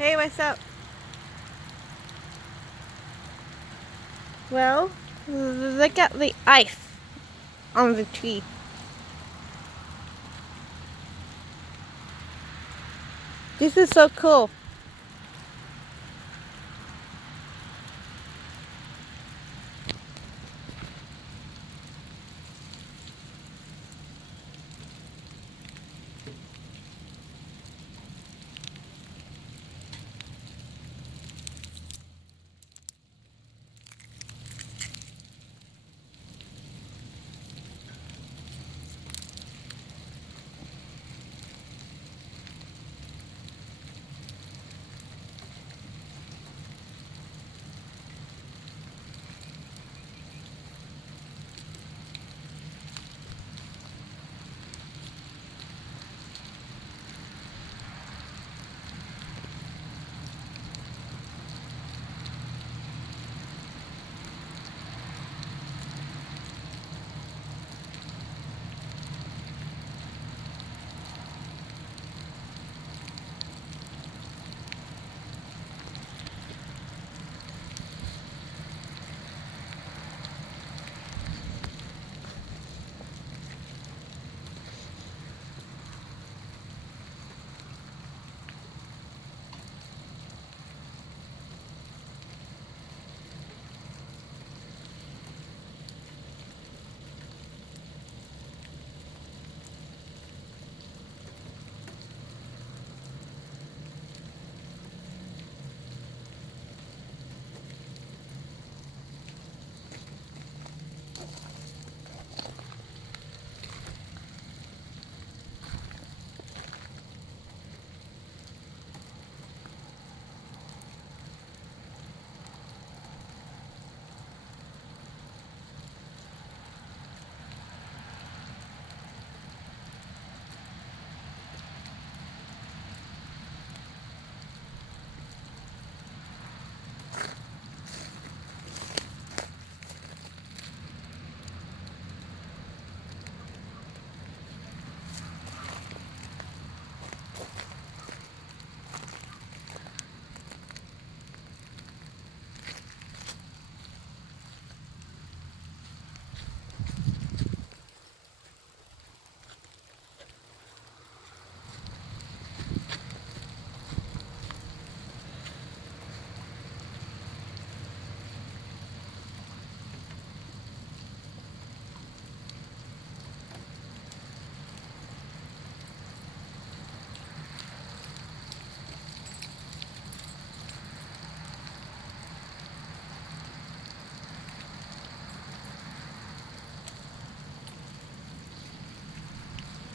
Hey, what's up? Well, look at the ice on the tree. This is so cool.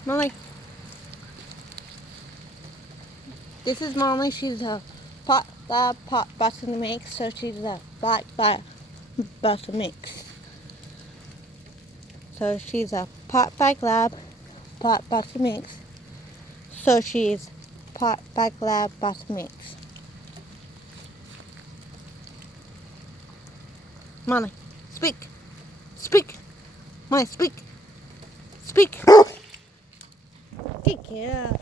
Molly, this is Molly. She's a pot lab pot butter mix, so she's a black butter mix. So she's a pot bag lab pot butter mix. So she's pot bag lab butter mix. Molly, speak, speak, Molly, speak, speak. Good girl.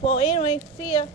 Well, anyway, see ya.